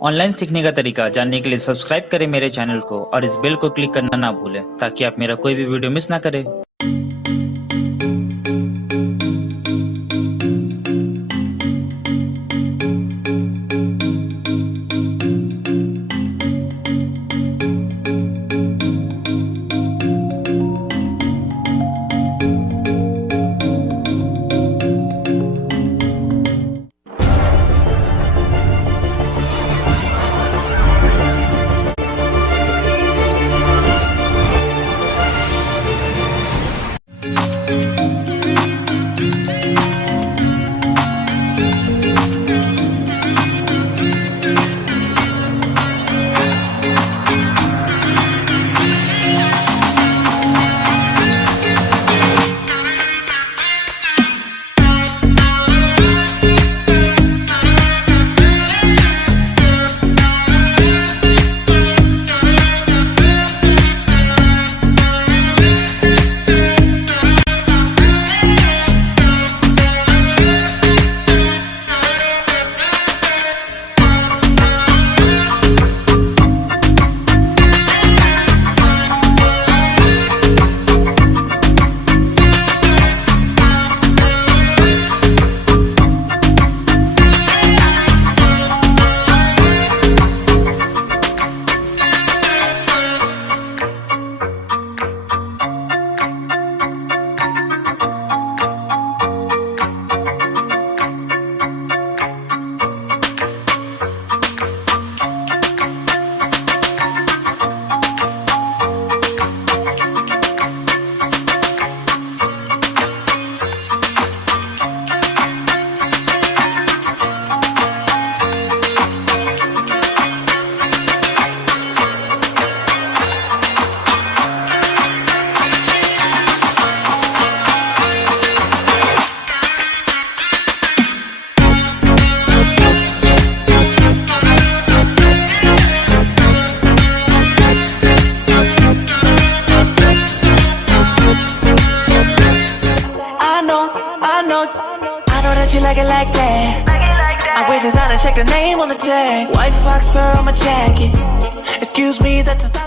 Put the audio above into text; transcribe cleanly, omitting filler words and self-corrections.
ऑनलाइन सीखने का तरीका जानने के लिए सब्सक्राइब करें मेरे चैनल को और इस बेल को क्लिक करना ना भूलें ताकि आप मेरा कोई भी वीडियो मिस ना करें। I know that you like it like that. I wear designer, check the name on the tag. White fox fur on my jacket. Excuse me, that's a